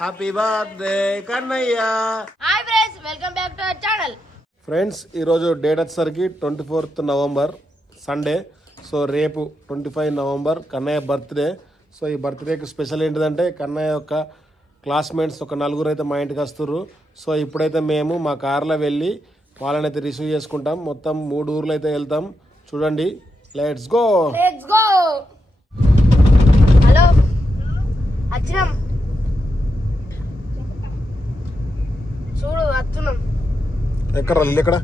Happy birthday Kannayya. Hi friends, welcome back to our channel. Friends, ఈరోజు date వచ్చేసరికి 24th November Sunday. So రేపు 25 November Kannayya birthday. So ఈ బర్త్డేకి special ఏంటిదంటే కన్నయ్య యొక్క క్లాస్మేట్స్ ఒక నలుగురు అయితే మా ఇంటికి వస్తుర్రు. సో ఇప్పుడైతే మేము మా కార్లో వెళ్ళి వాళ్ళని అయితే రిసీవ్ చేసుకుంటాం. మొత్తం 3 ఊర్లు అయితే వెళ్తాం. చూడండి, లెట్స్ గో. హలో, వచ్చినాం. చూడు వస్తున్నాం. ఎక్కడ ఇల్లు ఎక్కడ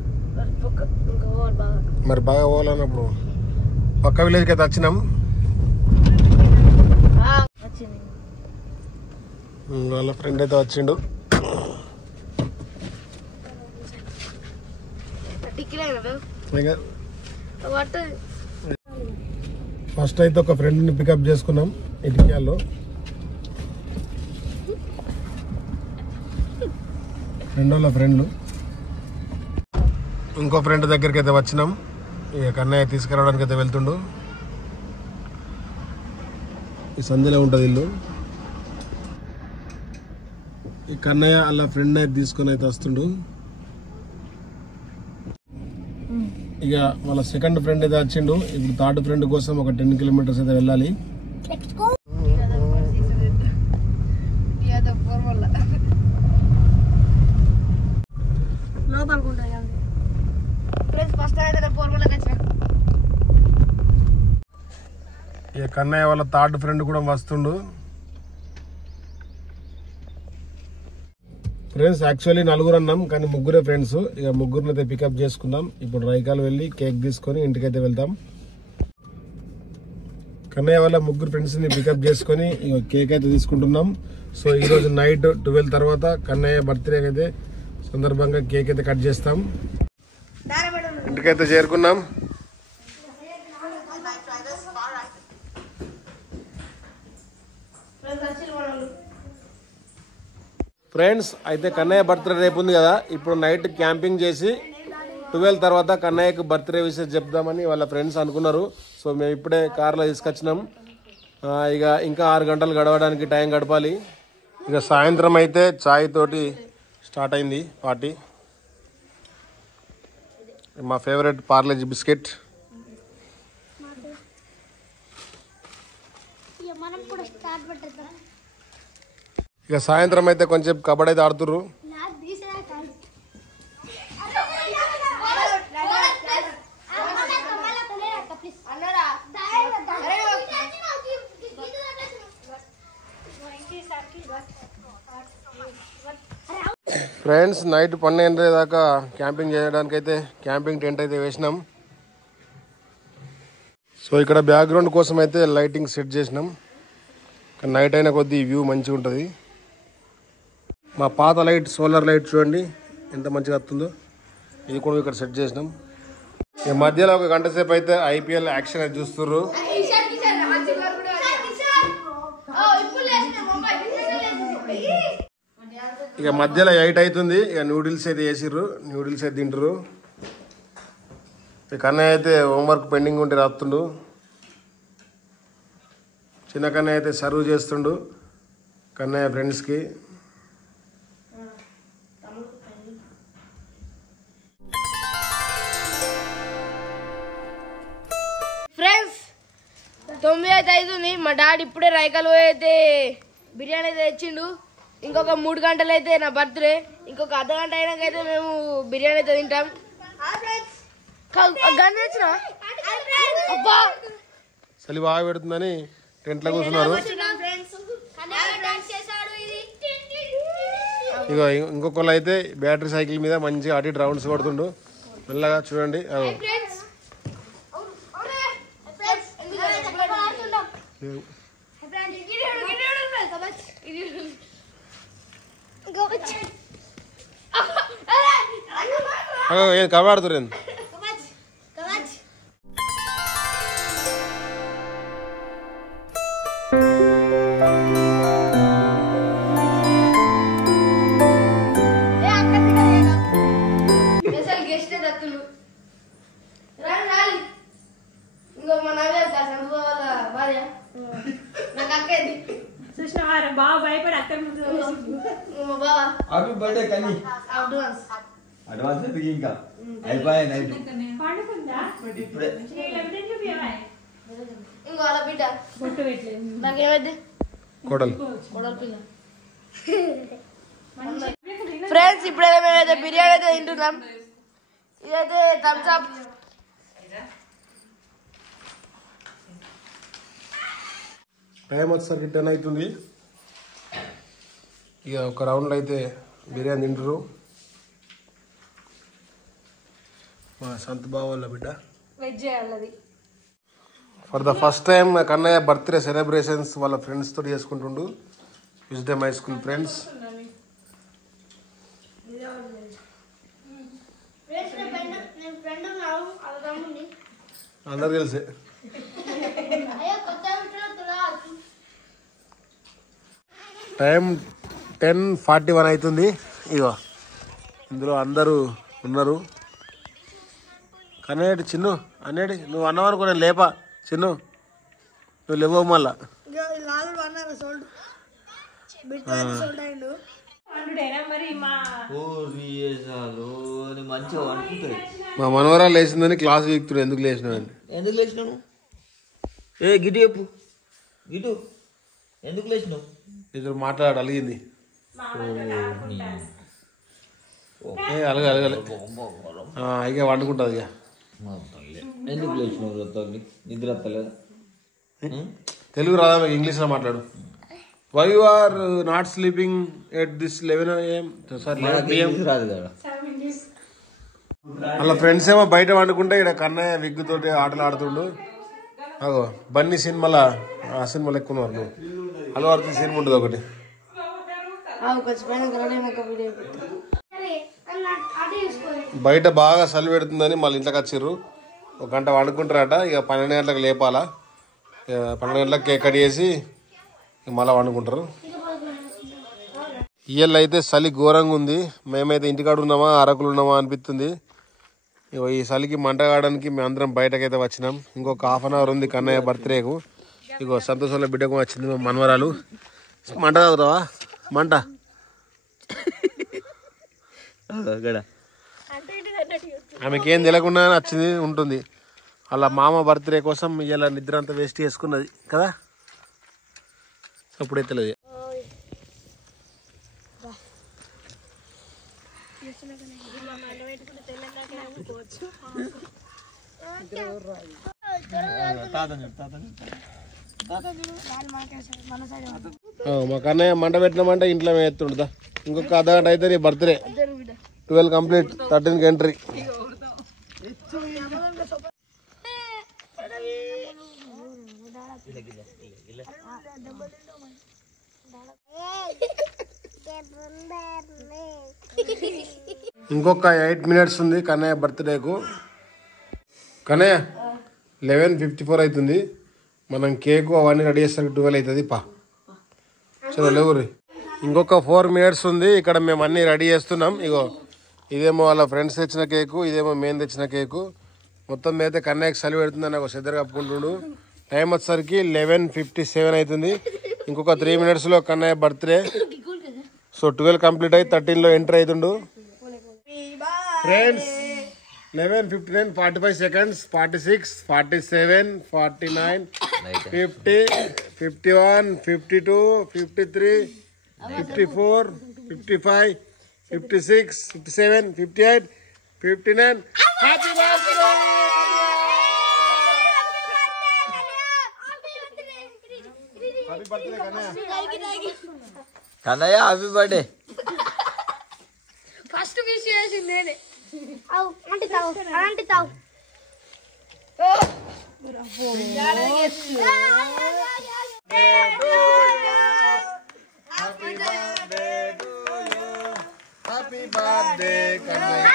మరి బాగా పోవాలన్నప్పుడు పక్క విలేజ్కి అయితే వచ్చినాం. వాళ్ళ ఫ్రెండ్ అయితే వచ్చిండు. ఫస్ట్ అయితే ఒక ఫ్రెండ్ని పికప్ చేసుకున్నాం ఇటుక్యాల్లో. రెండోళ్ళ ఫ్రెండ్ ఇంకో ఫ్రెండ్ దగ్గరికి అయితే వచ్చినాం. ఇక కన్నయ్య తీసుకురావడానికి అయితే వెళ్తుండు. ఈ సంధ్యలో ఉంటుంది ఇల్లు. ఈ కన్నయ్య అలా ఫ్రెండ్ అయితే తీసుకొని అయితే వస్తుండు. ఇక వాళ్ళ సెకండ్ ఫ్రెండ్ అయితే వచ్చిండు. ఇప్పుడు థర్డ్ ఫ్రెండ్ కోసం ఒక 10 కిలోమీటర్స్ అయితే వెళ్ళాలి. ఇక కన్నయ్య వాళ్ళ థర్డ్ ఫ్రెండ్ కూడా వస్తుండు. ఫ్రెండ్స్, యాక్చువల్లీ నలుగురు అన్నాం కానీ ముగ్గురే ఫ్రెండ్స్. ఇక ముగ్గురిని అయితే పికప్ చేసుకుందాం. ఇప్పుడు రైకాలు వెళ్ళి కేక్ తీసుకొని ఇంటికైతే వెళ్తాం. కన్నయ్య వాళ్ళ ముగ్గురు ఫ్రెండ్స్ ని పికప్ చేసుకొని ఇక కేక్ అయితే తీసుకుంటున్నాం. సో ఈ రోజు నైట్ 12 తర్వాత కన్నయ్య బర్త్డే అయితే సందర్భంగా కేక్ అయితే కట్ చేస్తాం. ఇంటికైతే చేరుకున్నాం. ఫ్రెండ్స్, అయితే కన్నయ్య బర్త్డే రేపు ఉంది కదా. ఇప్పుడు నైట్ క్యాంపింగ్ చేసి 12 తర్వాత కన్నయ్యకు బర్త్డే విషయం చెప్దామని వాళ్ళ ఫ్రెండ్స్ అనుకున్నారు. సో మేము ఇప్పుడే కార్లో తీసుకొచ్చినాం. ఇక ఇంకా 6 గంటలు గడవడానికి టైం గడపాలి. ఇక సాయంత్రం అయితే చాయ్ తోటి స్టార్ట్ అయింది పార్టీ. మా ఫేవరెట్ పార్లేజీ బిస్కెట్. ఇక సాయంత్రం అయితే కొంచెం కబడ్డీ అయితే ఆడుతుర్రు. ఫ్రెండ్స్, నైట్ 12 దాకా క్యాంపింగ్ చేయడానికి అయితే క్యాంపింగ్ టెంట్ అయితే వేసినాం. సో ఇక్కడ బ్యాక్గ్రౌండ్ కోసం అయితే లైటింగ్ సెట్ చేసినాం. నైట్ అయినా కొద్ది వ్యూ మంచిగా ఉంటుంది. మా పాత లైట్, సోలార్ లైట్ చూడండి ఎంత మంచిగా వస్తుందో. ఇది కూడా ఇక్కడ సెట్ చేసినాం. ఈ మధ్యలో ఒక గంట సేపు అయితే IPL యాక్షన్ అయితే చూస్తుర్రు. ఇక మధ్యలో 8 అవుతుంది. ఇక నూడిల్స్ అయితే వేసిర్రు. నూడిల్స్ అయితే తింటారు. ఇక కన్నయ్య అయితే హోంవర్క్ పెండింగ్ ఉంటే రాస్తుండు. చిన్న కన్నయ్య అయితే సర్వ్ చేస్తుండు కన్నయ్య ఫ్రెండ్స్కి. ఫ్రెండ్స్, 9 అయితే అవుతుంది. మా డాడీ ఇప్పుడే రైకాలు అయితే బిర్యానీ అయితే తెచ్చిండు. ఇంకొక 3 గంటలు అయితే నా బర్త్డే. ఇంకొక అర్ధగంట అయినాకైతే మేము బిర్యానీ అయితే తింటాం. చలి బాగా పెడుతుందని టెంట్లో కూర్చున్నారు. ఇక ఇంకొకళ్ళు అయితే బ్యాటరీ సైకిల్ మీద మంచిగా అటు రౌండ్స్ కొడుతుండు. మెల్లగా చూడండి. ఏం కబాడుతురు. ఇంకో మన భార్య నాకు అక్కేది చూసినవారా బావ భయపడి అక్కడ ముందు బావా హ్యాపీ బర్త్డే కని అడ్వాన్స్ అడ్వాన్స్ ఎందుకు ఇంకా అయిపోయాయి నైట్ పండుకుందా ఇప్పుడే ఇంకో అలా బిడ్డ బొట్టు పెట్టలేదు నాకేమైంది కోడలు కొడల పిల్ల ఫ్రెండ్స్ ఇప్పుడైతే మేమైతే బిర్యానీ అయితే తింటున్నాం ఇదైతే థమ్స్ అప్ టైం వచ్చేసరికి 10 అవుతుంది. ఇక ఒక రౌండ్లో అయితే బిర్యానీ తింటారు మా సంత బావ వాళ్ళ బిడ్డ. వెజ్ చేయాలి. For the first time Kannayya birthday celebrations వాళ్ళ ఫ్రెండ్స్ తోటి చేసుకుంటుండు. విజ్ ద మై స్కూల్ ఫ్రెండ్స్. అందరు తెలిసే. టైం 10:41 అవుతుంది. ఇగో ఇందులో అందరూ ఉన్నారు. కన్నయ్య చిన్ను అన్నేటి నువ్వు అన్నావు అనుకో నేను లేపా. చిన్ను నువ్వు లేవవు మళ్ళా. మరి మా మంచిగా అనుకుంటుంది. మా మనవరాలు లేచిందని క్లాస్ వీక్తుడు. ఎందుకు లేచినావు? ఎందుకు లేచినావు? ఏ గిటు చెప్పు గిటు ఎందుకు లేచినావు? ఇద్దరు మాట్లాడు అలిగింది. అలగ అలగలే ఇక వండుకుంటుంది. ఇక ఎందుకు లేచినావు? తల్లి నిద్ర వస్తలేదా? తెలుగు రాదా మీకు? ఇంగ్లీష్లో మాట్లాడు. Why you are not sleeping at this 11 AM? Sorry 11 PM. రాదు కదా. వాళ్ళ ఫ్రెండ్స్ ఏమో బయట వండుకుంటే ఇక్కడ కన్నయ్య విగ్గు తోటి ఆటలు ఆడుతుండు. అగో బన్నీ సినిమాలో ఆ సినిమాలో ఎక్కువ నువ్వు అల్లు అర్జున్ సినిమా ఉంటుంది ఒకటి. బయట బాగా చలి పెడుతుందని మళ్ళీ ఇంట్లోకి వచ్చిర్రు. 1 గంట వండుకుంటారట. ఇక 12 గంటలకు లేపాలా. 12 గంటలకు కేక్ కట్ చేసి మళ్ళీ వండుకుంటారు. ఇయ్యల్లో అయితే చలి ఘోరంగా ఉంది. మేమైతే ఇంటికాడ ఉన్నామా అరకులు ఉన్నామా అనిపిస్తుంది. ఈ చలికి మంట కావడానికి మేము అందరం బయటకైతే వచ్చినాం. ఇంకొక 1/2 అవర్ ఉంది కన్నయ్య బర్త్డేకు. ఇగో సంతోషంలో బిడ్డకు వచ్చింది మా మనవరాలు. మంట తాగుతావా? మంట ఆమెకి ఏం తెలియకుండా వచ్చింది ఉంటుంది. అలా మామ బర్త్డే కోసం ఇలా నిద్ర అంతా వేస్ట్ చేసుకున్నది కదా. అప్పుడైతే లేదు. మా కన్నయ్య మంట పెట్టినామంటే ఇంట్లో ఎత్తుండదా. ఇంకొక అర్ధగంట అయితే నీ బర్త్డే. 12 complete, 13కి entry. ఇంకొక 8 minutes ఉంది కన్నయ్య బర్త్డేకు. కన్నయ్య 11:54 అవుతుంది. మనం కేకు అవన్నీ రెడీ చేస్తానికి 12 అవుతుంది. చలో లేవురి. ఇంకొక 4 minutes ఉంది. ఇక్కడ మేము అన్నీ రెడీ చేస్తున్నాం. ఇగో ఇదేమో వాళ్ళ ఫ్రెండ్స్ తెచ్చిన కేకు, ఇదేమో మేము తెచ్చిన కేకు. మొత్తం అయితే కన్నయ్యకి చలి పెడుతుందని ఒక సిద్ధర కప్పుకుంటుండు. టైం వచ్చేసరికి 11:57 అవుతుంది. ఇంకొక 3 minutesలో కన్నయ్య బర్త్డే. సో 12 కంప్లీట్ అయ్యి 13లో ఎంటర్ అవుతుండు. Friends 11:59, 45 seconds, 46, 47, 49, 50, 51, 52, 53, 54, 55, 56, 57, 58, 59. Happy birthday! Happy birthday, Kanaya. Kannayya happy birthday. First wish చేసింది నేనే. Happy birthday, Kanaya.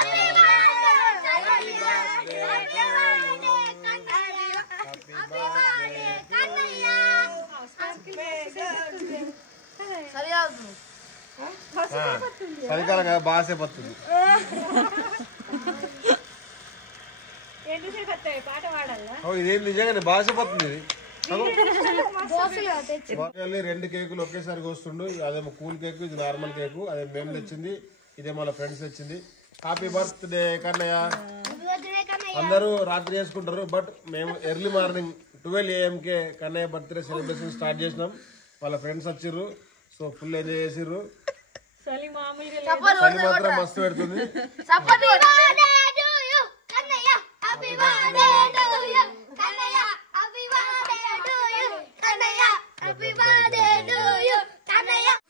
చలికాలం కదా బాగాసేపు వస్తుంది. ఎంతసేపు వస్తాయి పాట పాడాలా? ఇదేం నిజంగానే బాగాసేపు వస్తుంది. ఇది రెండు కేకులు ఒకేసారి కోస్తుండు. అదేమో కూల్ కేక్, ఇది నార్మల్ కేకు. అదే మేము తెచ్చింది, ఇదే మన ఫ్రెండ్స్ తెచ్చింది. Happy birthday Kannayya. అందరూ రాత్రి చేసుకుంటారు, బట్ మేము early morning 12 AM Kannayya birthday celebration start చేసినాం. వాళ్ళ ఫ్రెండ్స్ వచ్చిర్రు, సో ఫుల్ ఎంజాయ్ చేసిర్రు. చలి మామూలుగా చలి మాత్రం మస్తు పెడుతుంది.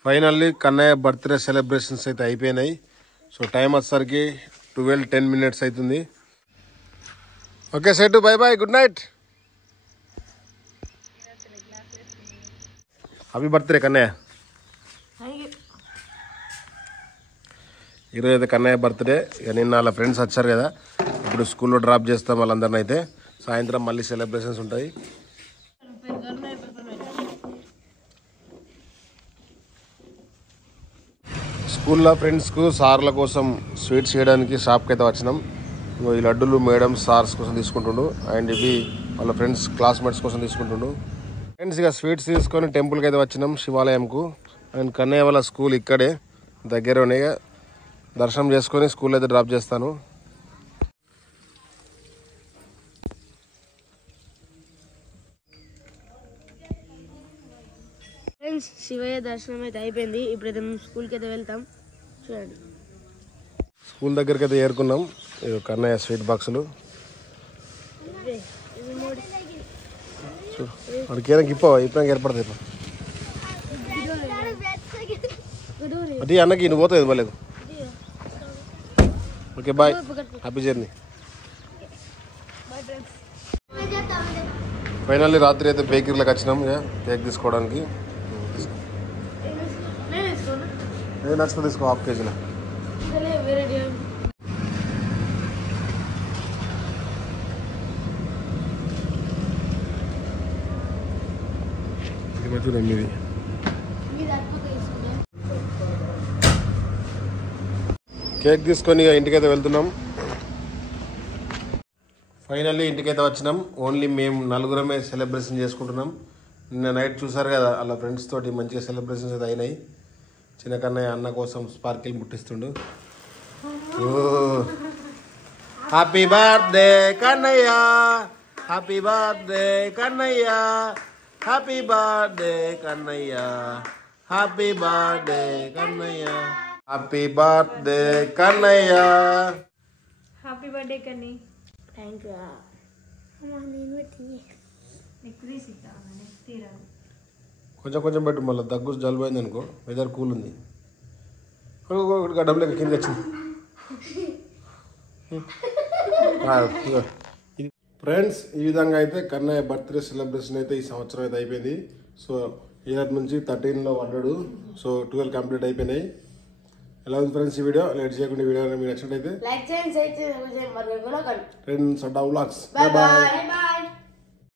ఫైనల్లీ కన్నయ్య బర్త్డే సెలబ్రేషన్స్ అయితే అయిపోయినాయి. సో టైం వచ్చేసరికి 12:10 అవుతుంది. Okay set, bye bye, good night. Happy birthday Kannayya. ఈరోజు అయితే కన్నయ్య బర్త్డే. ఇక నిన్న వాళ్ళ ఫ్రెండ్స్ వచ్చారు కదా, ఇప్పుడు స్కూల్లో డ్రాప్ చేస్తాం వాళ్ళందరినీ. అయితే సాయంత్రం మళ్ళీ సెలబ్రేషన్స్ ఉంటాయి. స్కూల్లో ఫ్రెండ్స్కు సార్ల కోసం స్వీట్స్ చేయడానికి షాప్కి అయితే వచ్చినాం. ఈ లడ్డులు మేడం సార్స్ కోసం తీసుకుంటుండు, అండ్ ఇవి వాళ్ళ ఫ్రెండ్స్ క్లాస్మేట్స్ కోసం తీసుకుంటుండు. ఫ్రెండ్స్ ఇక స్వీట్స్ తీసుకొని టెంపుల్కి అయితే వచ్చినాం, శివాలయంకు. అండ్ కన్నయ్య వాళ్ళ స్కూల్ ఇక్కడే దగ్గరనే, దర్శనం చేసుకొని స్కూల్ అయితే డ్రాప్ చేస్తాను. ఫ్రెండ్స్ శివయ్య దర్శనం అయితే అయిపోయింది. ఇప్పుడైతే మేము స్కూల్కి అయితే వెళ్తాం. చూడండి, స్కూల్ దగ్గరికి అయితే ఏరుకున్నాం. ఇది కన్నయ్య స్వీట్ బాక్సులు. వాడికి ఏదైనా ఇప్పుడు ఏర్పడుతుంది. అది అన్నకి నువ్వు పోతుంది బాగాలేదు. Okay bye, happy journey. Finally రాత్రి అయితే బేకరీలోకి వచ్చినాం కేక్ తీసుకోవడానికి. ఏది నచ్చుతుంది తీసుకో, ½ కేజీలో. ఇది కేక్ తీసుకొని ఇంటికైతే వెళ్తున్నాం. ఫైనల్లీ ఇంటికైతే వచ్చినాం. ఓన్లీ మేము నలుగురమే సెలబ్రేషన్ చేసుకుంటున్నాం. నిన్న నైట్ చూసారు కదా, అలా ఫ్రెండ్స్ తోటి మంచిగా సెలబ్రేషన్స్ అయితే అయినాయి. చిన్న కన్నయ్య అన్న కోసం స్పార్కిల్ ముట్టిస్తుండు. Happy birthday Kannayya, happy birthday Kannayya, happy birthday Kannayya, happy birthday Kannayya, happy birthday Kannayya. Happy birthday Kanni. Thank you. నీకు తీసిద్దా తీరా కొంచెం కొంచెం పెట్టు, మళ్ళీ దగ్గు జలుబు అయింది అనుకో. వెదర్ కూల్ ఉంది. గడ్డం లేక కింద వచ్చింది. ఫ్రెండ్స్, ఈ విధంగా అయితే కన్నయ్య బర్త్డే సెలబ్రేషన్ అయితే ఈ సంవత్సరం అయితే అయిపోయింది. సో ఇయర్ నుంచి 13లో పడ్డాడు. సో 12 కంప్లీట్ అయిపోయినాయి. ఎలా ఉంది ఫ్రెండ్స్ ఈ వీడియో? లేట్ చేయకుండా వీడియో మీకు నచ్చినట్టయితే లైక్ చేయండి, షేర్ చేయండి, మరి ఫ్రెండ్స్ వ్లాగ్స్. Bye bye.